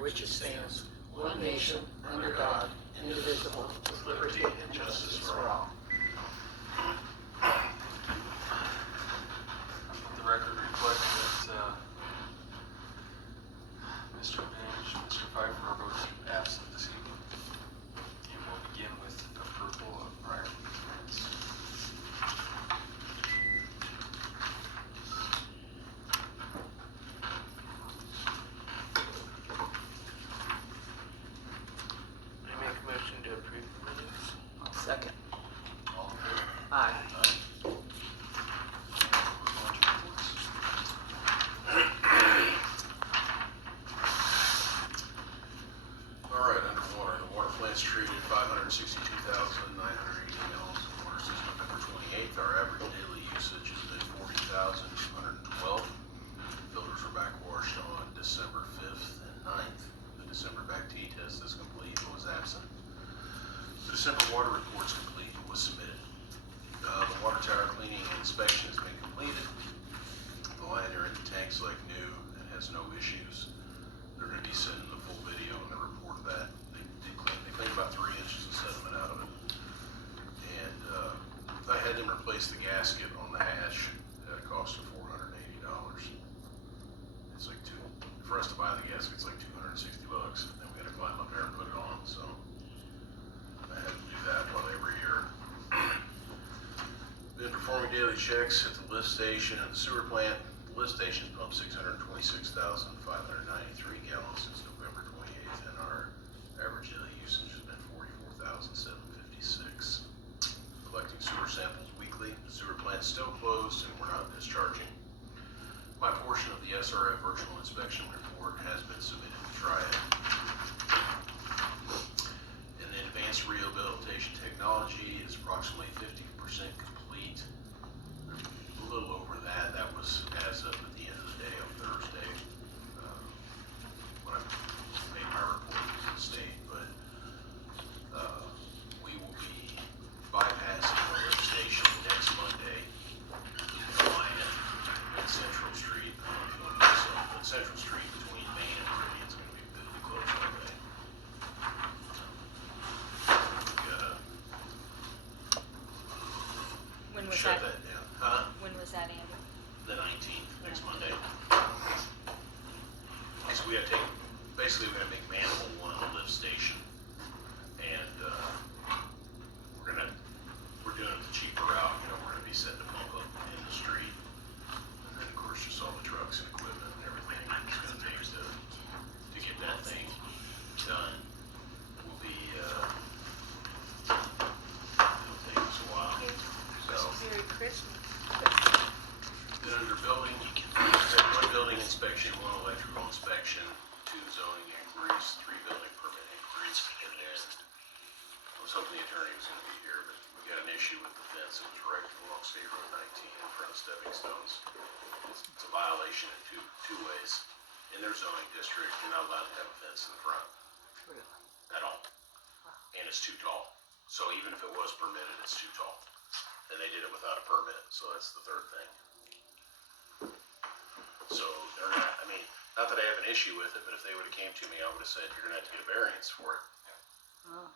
which it stands, one nation, under God, indivisible, with liberty and justice for all. The record reflects that Mr. Bench, Mr. Pfeiffer are both absent this evening. And we'll begin with approval of prior minutes. I make a motion to approve the minutes. Second. All in favor? Aye. Alright, underwater. The water plant's treated 562,980 gallons of water since November 28th. Our average daily usage has been 40,212. Filters were backwashed on December 5th and 9th. The December back T test is complete but was absent. The December water report's complete but was submitted. The water tower cleaning and inspection has been completed. The liner in the tank's like new and has no issues. They're going to be sending the full video and the report of that. They cleaned about 3 inches of sediment out of it. And I had them replace the gasket on the hatch at a cost of $480. It's like for us to buy the gasket, it's like $260. Then we got to climb up there and put it on. So I had to do that while they were here. Been performing daily checks at the lift station and the sewer plant. The lift station's pumped 626,593 gallons since November 28th, and our average daily usage has been 44,756. Collecting sewer samples weekly. The sewer plant's still closed and we're not discharging. My portion of the SRF virtual inspection report has been submitted to Triad. And the advanced rehabilitation technology is approximately 50% complete. A little over that. That was as of at the end of the day on Thursday, when I made my report to the state. But we will be bypassing the lift station next Monday, Alliant and Central Street. But Central Street between Main and Meridian is going to be completely closed all day. When was Shut that? that down. Huh? When was that, Andy? The 19th, next Monday. So we gotta take, basically we're gonna make manhole one a lift station. And, we're doing it the cheaper route, we're gonna be setting the pump up in the street. And then of course just all the trucks and equipment and everything it's gonna take to get that thing done. Will be, it'll take us a while, so. Merry Christmas. Then under building, had 1 building inspection, 1 electrical inspection, 2 zoning inquiries, 3 building permit inquiries, and then I was hoping the attorney was gonna be here, but we got an issue with the fence that was right along State Road 19 in front of Stepping Stones. It's a violation in two ways. In their zoning district, you're not allowed to have a fence in the front at all. And it's too tall. So even if it was permitted, it's too tall. And they did it without a permit, so that's the third thing. So they're not, not that I have an issue with it, but if they would've came to me, I would've said, you're gonna have to get a variance for it. Oh.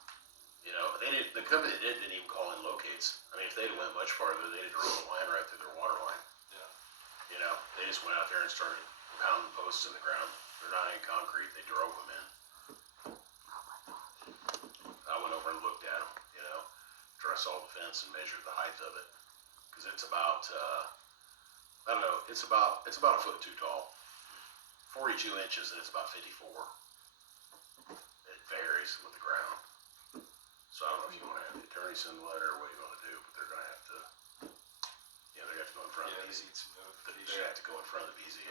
The company that didn't even call in locates. If they'd went much farther, they'd have drove a line right through their water line. Yeah. They just went out there and started pounding posts in the ground. They're not in concrete, they drove them in. I went over and looked at them, after I saw the fence and measured the height of it. Cause it's about, I don't know, it's about a foot too tall. 42 inches and it's about 54. It varies with the ground. So I don't know if you want to have the attorney send a letter or what you want to do, but they're gonna have to, they have to go in front of the They BZA. need some They notification. have to go in front of the BZA.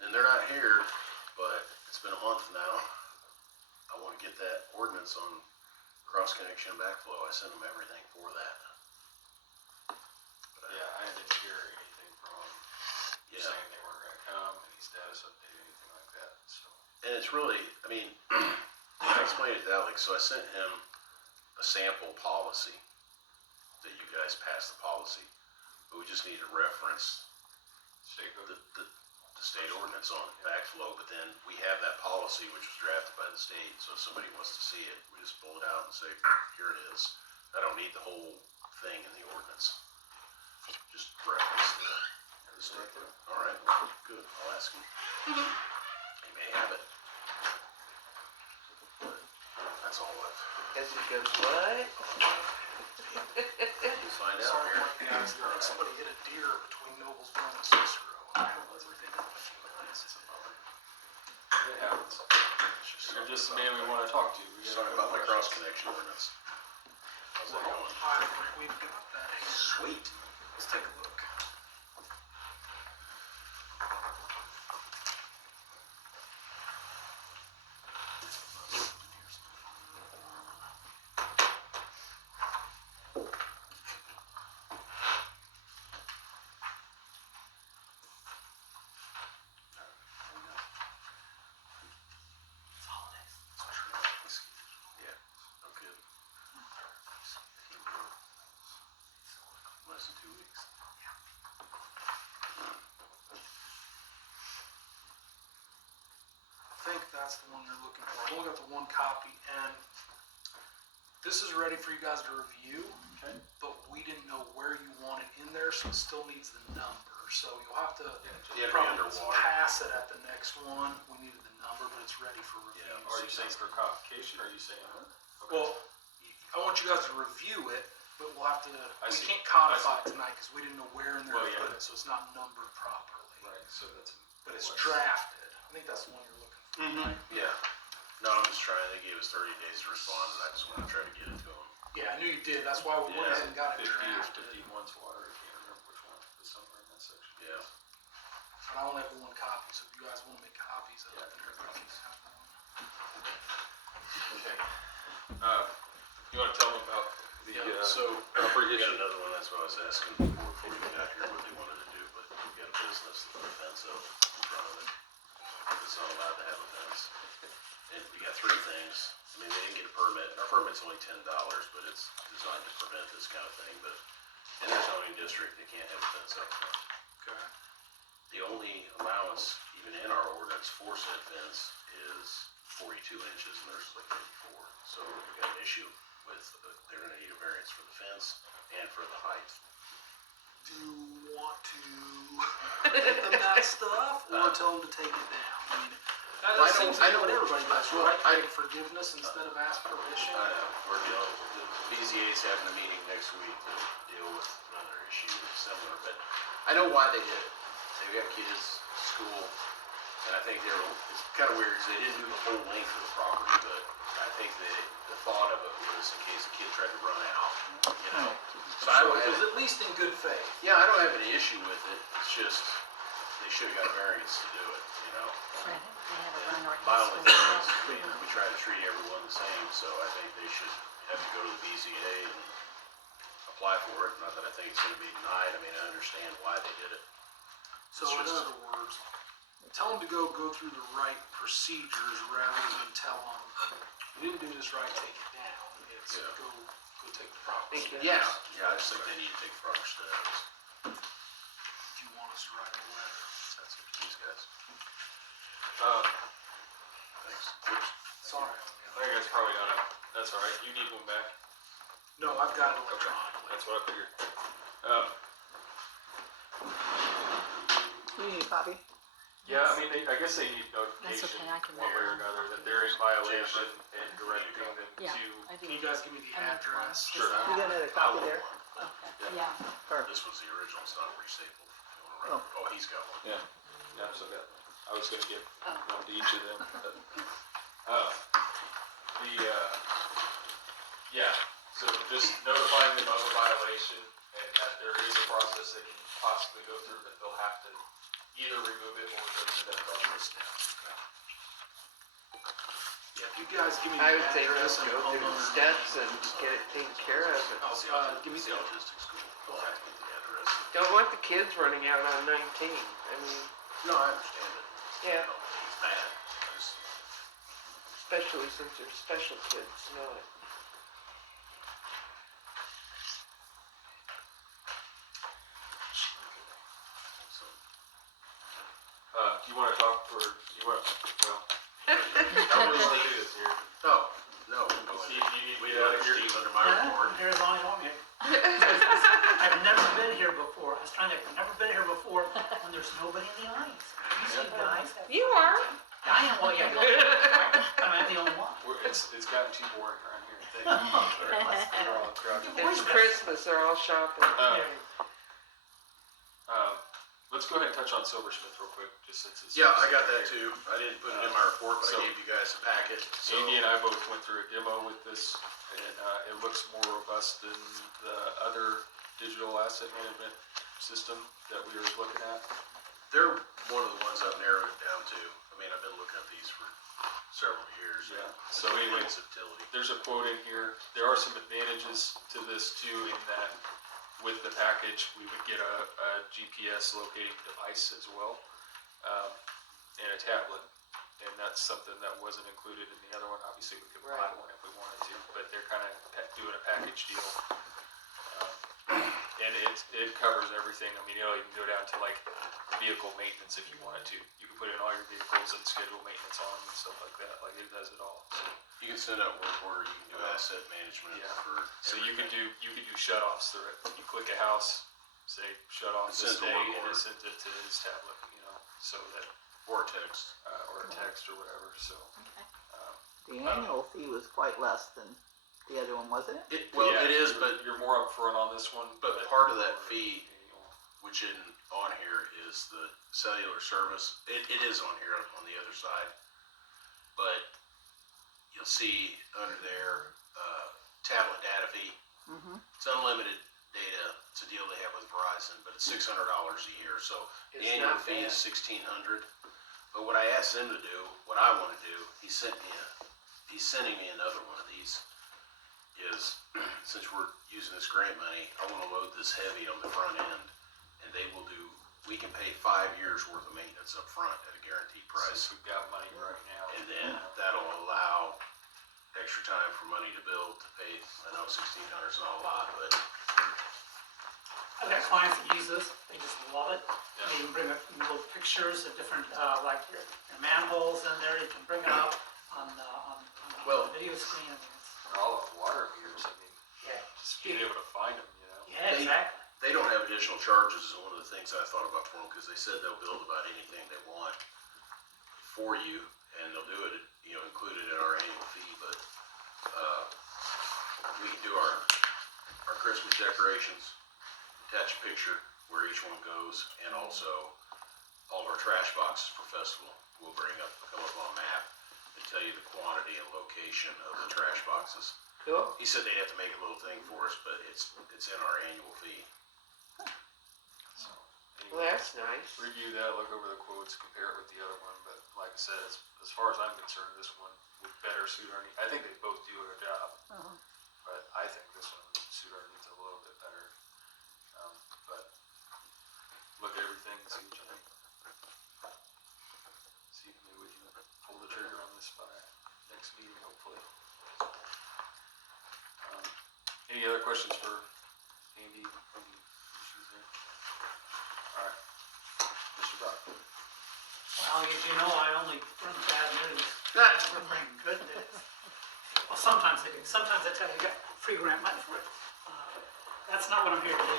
And they're not here, but it's been a month now. I want to get that ordinance on cross connection and backflow. I sent them everything for that. But Yeah, I didn't hear anything from them saying they weren't gonna come, any status update, anything like that, so. And it's really, I explained it to Alex, so I sent him a sample policy that you guys passed the policy, but we just need to reference State code. the the state ordinance on backflow, but then we have that policy which was drafted by the state, so if somebody wants to see it, we just pull it out and say, here it is. I don't need the whole thing in the ordinance. Just reference the state. All right, good, I'll ask him. He may have it. But that's all I've. As he goes, what? We'll find out Sorry, here. guys, somebody hit a deer between Noblesville and Cicero. I don't know whether they did a few minutes. It's a bummer. It happens. You're just the man we wanna talk to. We gotta Sorry about my cross connection ordinance. How's that going? I think we've got that. Sweet. Let's take a look. Yeah, I'm good. Less than 2 weeks. I think that's the one you're looking for. I've only got the one copy, and this is ready for you guys to review. Okay. But we didn't know where you want it in there, so it still needs the number. So you'll have to Yeah, it'd be probably underwater. pass it at the next one. We needed the number, but it's ready for review. Yeah, Are you saying for codification, or are you saying? Okay. Well, I want you guys to review it, but we'll have to, I we see. can't codify it tonight because we didn't know where in there Well, to yeah. put it, so it's not numbered properly. Right, so that's. But it's drafted. I think that's the one you're looking for. Mm-hmm. Yeah. No, I'm just trying. They gave us 30 days to respond, and I just want to try to get it to them. Yeah, I knew you did. That's why we went ahead and got it 50 or drafted. 51's water, I can't remember which one, but somewhere in that section. Yeah. And I only have one copy, so if you guys want to make copies of it, then everybody can have one. Okay. You wanna tell them about the, So, property we got issue? another one. That's what I was asking before we got here, what they wanted to do, but we got a business that put a fence up in front of it. It's not allowed to have a fence. And we got 3 things. I mean, they didn't get a permit. Our permit's only $10, but it's designed to prevent this kind of thing, but in their zoning district, they can't have a fence up front. Okay. The only allowance, even in our ordinance, for said fence is 42 inches, and there's like 54. So we've got an issue with, they're gonna need a variance for the fence and for the height. Do you want to give them that stuff, or tell them to take it down? I mean, that seems like what everybody does, Well, right? I get forgiveness instead of ask permission. I know, we're dealing, the BZA's having a meeting next week to deal with another issue similar, but I know why they did it. They've got kids, school, and I think it's kind of weird because they didn't do the whole length of the property, but I think the thought of it was in case a kid tried to run out, you know? So I So don't it was have, at least in good faith. yeah, I don't have any issue with it, it's just, they should have got a variance to do it, you know? They have a run My only thing is, ordinance. we try to treat everyone the same, so I think they should have to go to the BZA and apply for it. Not that I think it's gonna be denied, I mean, I understand why they did it. So in other words, tell them to go through the right procedures rather than tell them, we didn't do this right, take it down. It's Yeah. go take the proper steps. Yeah, I just think they need to take proper steps. Do you want us to write a letter? That's it, these guys. Thanks. Oops. Sorry. I think that's probably on it, that's all right, you need one back? No, I've got it Okay, electronically. that's what I figured. You need a copy? Yeah, I mean, I guess they need notification, okay, I can one way or make one. another, that they're in violation and directing them Yeah, to. I Can do. you guys give me the I need one. address? Sure. Is You that- got another copy there? Okay, yeah. This was the original, it's not restapled. If you wanna write- Oh, he's got one. Yeah, yeah, so that, I was gonna give Oh. one to each of them, but, yeah, so just notifying them of a violation and that there is a process they can possibly go through, but they'll have to either remove it or go through that process. Yeah, if you guys give me I the would say address just and go through the homeowner. steps and get it taken care of. Give me It's the autistic school. We'll have to get the address. Don't want the kids running out on 19. I mean, No, I understand it. Yeah. I don't think it's bad. I just, especially since they're special kids, know it. so, Well, how much Steve is here? No, no. Steve, you need to We get out got of here. Steve under my report. Here's as long as you want me. I've never been here before. I was trying to, I've never been here before when there's nobody in the audience. You see, guys. You are. I am, well, yeah. I'm the only one. It's gotten too boring around here. They're all crowded. It's Christmas, they're all shopping. Let's go ahead and touch on Silversmith real quick, just since it's. Yeah, I got that too. I didn't put it in my report, but So- I gave you guys a packet. So Andy and I both went through a demo with this, and it looks more robust than the other digital asset management system that we were looking at. they're one of the ones I've narrowed it down to. I mean, I've been looking at these for several years. Yeah. So anyway, It's utility. there's a quote in here. There are some advantages to this too, in that with the package, we would get a GPS locating device as well, and a tablet. And that's something that wasn't included in the other one. Obviously, we could buy Right. one if we wanted to, but they're kind of doing a package deal. And it covers everything. I mean, you know, you can go down to like vehicle maintenance if you wanted to. You can put in all your vehicles and schedule maintenance on them and stuff like that. Like, it does it all. So, You can send out work order, you can do asset management Yeah. for. so you can do shut-offs through it. You click a house, say shut off It this sends a day, work and order. it sends it to his tablet, you know, so that, Or text. or a text or whatever, so. The annual fee was quite less than the other one, wasn't it? Well, Yeah, it is, you're- but you're more upfront on this one. But part of that fee, which isn't on here, is the cellular service. It is on here on the other side. But you'll see under there, tablet data fee. Mm-hmm. It's unlimited data. It's a deal they have with Verizon, but it's $600 a year. So the It's annual not fee is bad. $1,600. But what I asked him to do, what I want to do, he's sending me another one of these. Is since we're using this grant money, I want to load this heavy on the front end, and we can pay 5 years worth of maintenance up front at a guaranteed price. Since we've got money right now. And then that'll allow extra time for money to build, to pay. I know 1,600 is not a lot, but I've got clients that use this, they just love it. Yeah. You can bring up little pictures of different, like your manholes in there, you can bring it up on the Well- video screen. I mean, All of the water meters, I mean, yeah, just being able to find them, you know. yeah, exactly. they don't have additional charges. Is one of the things I thought about for them, because they said they'll build about anything they want for you, and they'll do it, included in our annual fee. But we can do our Christmas decorations, attach a picture where each one goes, and also all of our trash boxes for festival will come up on a map and tell you the quantity and location of the trash boxes. Cool. He said they'd have to make a little thing for us, but it's in our annual fee. So, Well, anyway, that's nice. review that, look over the quotes, compare it with the other one, but like I said, as far as I'm concerned, this one would better suit our needs. I think they both do a job, Uh-huh. but I think this one would suit our needs a little bit better. But look at everything, see what you think. See if maybe we can pull the trigger on this by next meeting, hopefully. Any other questions for Andy? Any issues there? Alright. Mr. Brock. Well, as you know, I only bring bad news. I never bring good news. Well, sometimes I do. Sometimes I tell you, you got free grant money for it. That's not what I'm here to do.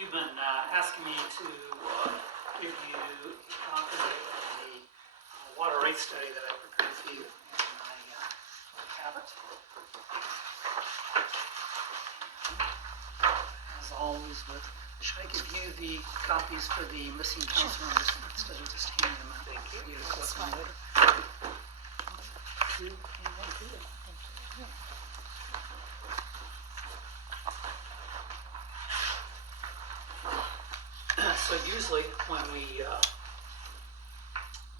You've been asking me to give you a copy of the water rate study that I prepared for you, and I have it. As always, but should I give you the copies for the missing council members instead of just handing them out? Thank you. To click on later. So usually when we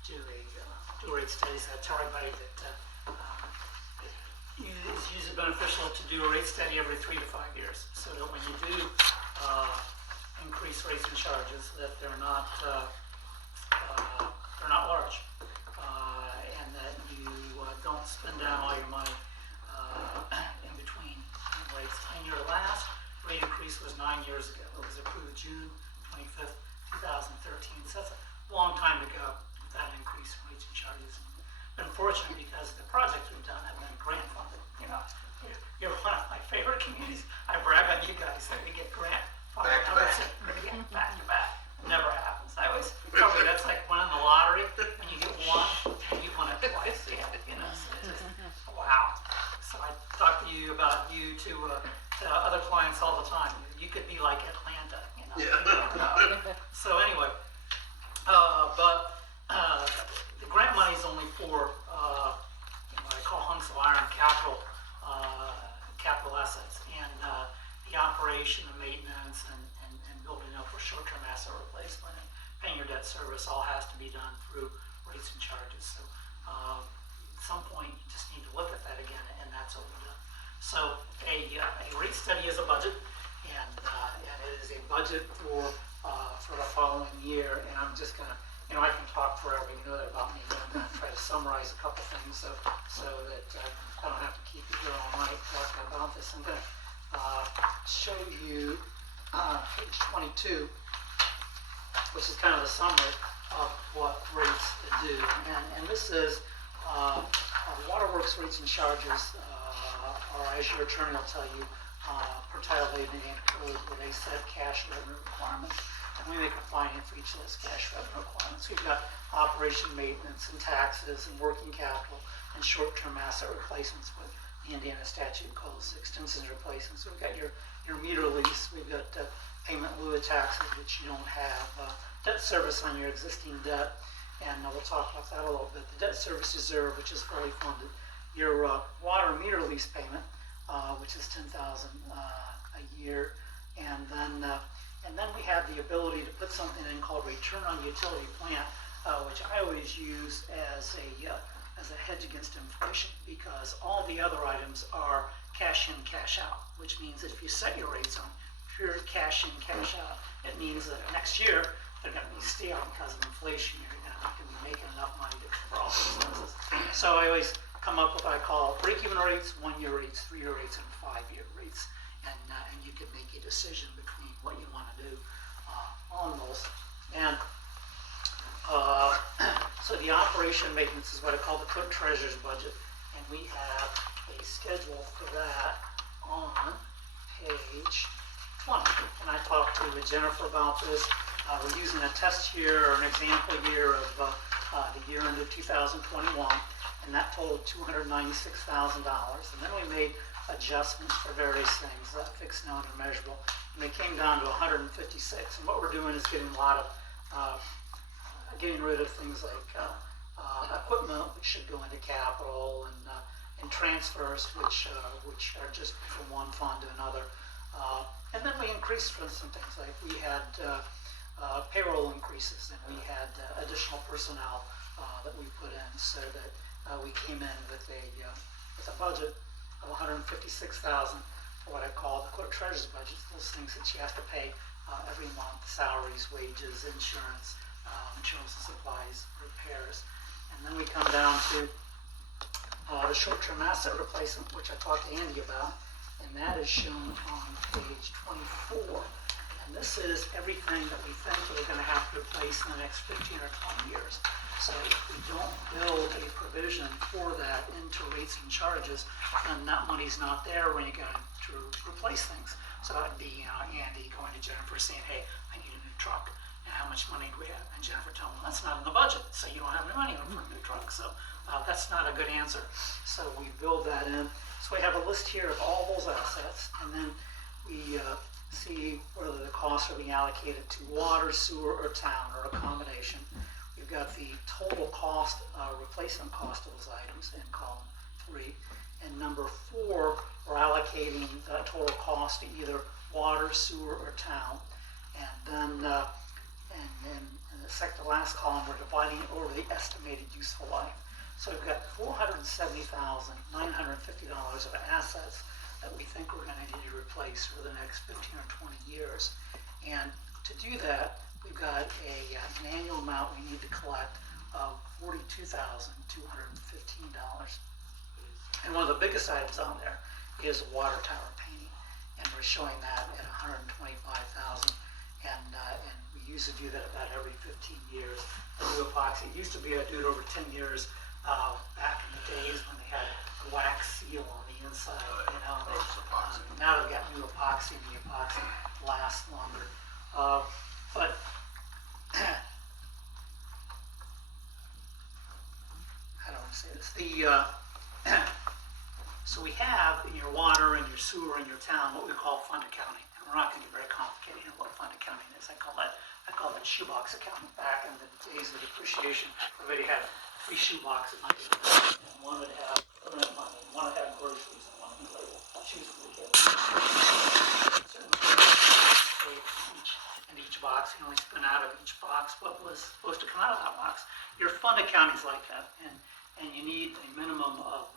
do rate studies, I tell everybody that it's usually beneficial to do a rate study every 3 to 5 years, so that when you do increase rates and charges, that they're not large, and that you don't spend down all your money in between rates. And your last rate increase was 9 years ago. It was approved June 25th, 2013. So that's a long time to go with that increase fortunate because the projects we've done have been grant funded, you know. You're one of my favorite communities. I brag on you guys that we get grant funded. Back to back. Yeah, back to back. It never happens. I always tell you that's like winning the lottery and you get one and you won it twice. Yeah, you know, so it's just, wow. So I talk to you about you to other clients all the time. You could be like Atlanta, you know. Yeah. You never know. So anyway, the grant money is only for what I call hunks of iron capital assets, and the operation, the maintenance, and building up for short-term asset replacement and paying your debt service all has to be done through rates and charges. So at some point you just need to look at that again, and that's what we've done. So a rate study is a budget, and it is a budget for the following year. And I'm just gonna, I can talk forever. You know that about me, but I'm gonna try to summarize a couple things so that I don't have to keep you here all night talking about this. I'm gonna show you page 22, which is kind of the summary of what rates do. And this is waterworks rates and charges, or as your attorney will tell you, per Title 8 code, where they set cash revenue requirements. And we make a finding for each of those cash revenue requirements. We've got operation maintenance and taxes and working capital and short-term asset replacements with the Indiana statute calls extensions and replacements. We've got your meter lease. We've got payment in lieu of taxes, which you don't have. Debt service on your existing debt, and we'll talk about that a little bit. The debt service reserve, which is fully funded. Your water meter lease payment, which is $10,000 a year, and then we have the ability to put something in called return on utility plant, which I always use as a hedge against inflation, because all the other items are cash in, cash out, which means that if you set your rates on pure cash in, cash out, it means that next year they're going to be stale because of inflation. You're not going to be making enough money to cover all the expenses. So I always come up with what I call break-even rates, 1-year rates, 3-year rates, and 5-year rates, and you can make a decision between what you want to do on those. And so the operation maintenance is what I call the clerk treasurer's budget, and we have a schedule for that on page 20. And I talked to Jennifer about this. We're using a test year or an example year of the year ended 2021, and that totaled $296,000. And then we made adjustments for various things, fixed, known, and measurable, and they came down to 156. And what we're doing is getting a lot of getting rid of things like equipment, which should go into capital, and transfers, which are just from one fund to another. And then we increased for some things, like we had payroll increases, and we had additional personnel that we put in, so that we came in with a budget of $156,000 for what I call the clerk treasurer's budget, those things that she has to pay every month: salaries, wages, insurance, materials and supplies, repairs. And then we come down to the short-term asset replacement, which I talked to Andy about, and that is shown on page 24. And this is everything that we think we're going to have to replace in the next 15 or 20 years. So if we don't build a provision for that into rates and charges, then that money's not there when you go to replace things. So that'd be Andy going to Jennifer saying, hey, I need a new truck. And how much money do we have? And Jennifer told him, that's not in the budget, so you don't have any money for a new truck. So that's not a good answer. So we build that in. So we have a list here of all those assets, and then we see whether the costs are being allocated to water, sewer, or town, or a combination. We've got the total cost, replacement cost of those items in column 3. And number 4, we're allocating the total cost to either water, sewer, or town. And then in the last column, we're dividing it over the estimated useful life. So we've got $470,950 of assets that we think we're going to need to replace for the next 15 or 20 years. And to do that, we've got an annual amount we need to collect of $42,215. And one of the biggest items on there is water tower painting, and we're showing that at $125,000. And we usually do that about every 15 years. I do epoxy. It used to be I do it over 10 years back in days when they had a wax seal on the inside, you know. Oh, it's epoxy. Now they've got new epoxy, and the epoxy lasts longer. But how do I want to say this? So we have in your water and your sewer in your town what we call fund accounting. And we're not going to get very complicated in what fund accounting is. I call that shoebox accounting. Back in the days of depreciation, everybody had 3 shoeboxes. And one would have permanent money, one would have groceries, and one would be labeled. Shoes would be hidden. In each box, you only spin out of each box what was supposed to come out of that box. Your fund accounting is like that, and you need a minimum of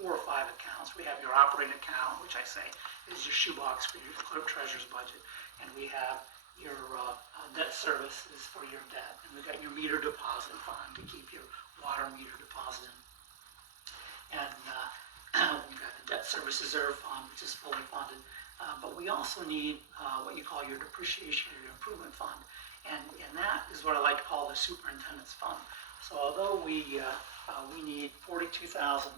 4 or 5 accounts. We have your operating account, which I say is your shoebox for your clerk treasurer's budget, and we have your debt service is for your debt, and we've got your meter deposit fund to keep your water meter deposit in. And we've got the debt service reserve fund, which is fully funded. But we also need what you call your depreciation or your improvement fund. And that is what I like to call the superintendent's fund. So although we need $42,215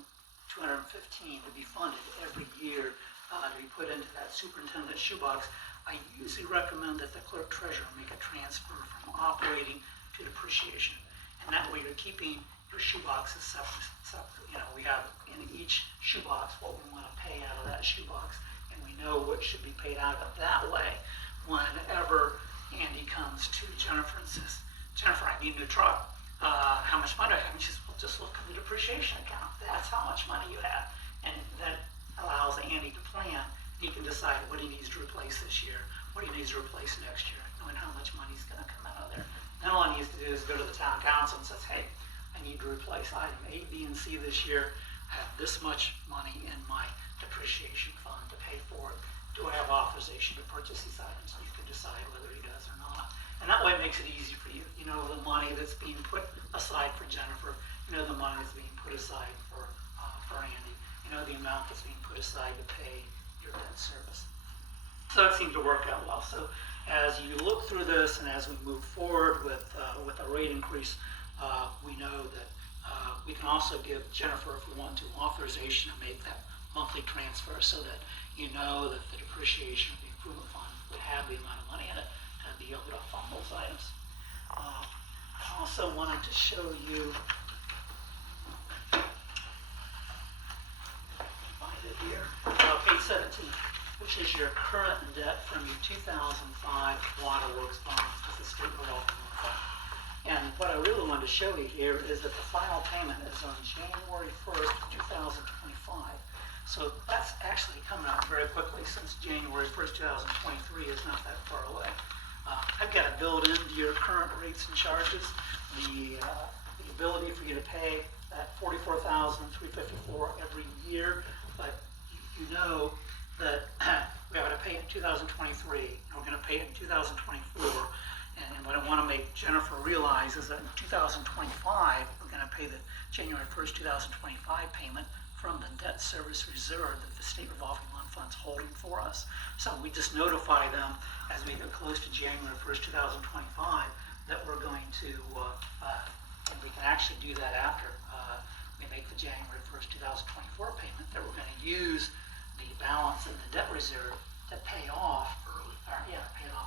to be funded every year to be put into that superintendent shoebox, I usually recommend that the clerk treasurer make a transfer from operating to depreciation. And that way you're keeping your shoeboxes separate. You know, we have in each shoebox what we want to pay out of that shoebox, and we know what should be paid out of it. That way, whenever Andy comes to Jennifer and says, "Jennifer, I need a new truck. How much money do I have?" And she says, "Well, just look at the depreciation account. That's how much money you have." And that allows Andy to plan. He can decide what he needs to replace this year, what he needs to replace next year, knowing how much money's going to come out of there. Then all he needs to do is go to the town council and says, "Hey, I need to replace item A, B, and C this year. I have this much money in my depreciation fund to pay for it. Do I have authorization to purchase these items?" And you can decide whether he does or not. And that way it makes it easy for you. You know the money that's being put aside for Jennifer. You know the money that's being put aside for Andy. You know the amount that's being put aside to pay your debt service. So that seemed to work out well. So as you look through this and as we move forward with a rate increase, we know that we can also give Jennifer, if we want to, authorization to make that monthly transfer so that you know that the depreciation of the improvement fund would have the amount of money in it to be able to fund those items. I also wanted to show you, find it here, page 17, which is your current debt from your 2005 Waterworks bond with the state revolving fund. And what I really wanted to show you here is that the final payment is on January 1st, 2025. So that's actually coming up very quickly since January 1st, 2023 is not that far away. I've got it built into your current rates and charges, the ability for you to pay that $44,354 every year, but you know that we have to pay it in 2023, and we're going to pay it in 2024. And what I want to make Jennifer realize is that in 2025, we're going to pay the January 1st, 2025 payment from the debt service reserve that the state revolving loan fund's holding for us. So we just notify them as we get close to January 1st, 2025, that we're going to, and we can actually do that after we make the January 1st, 2024 payment, that we're going to use the balance in the debt reserve to pay off, pay it off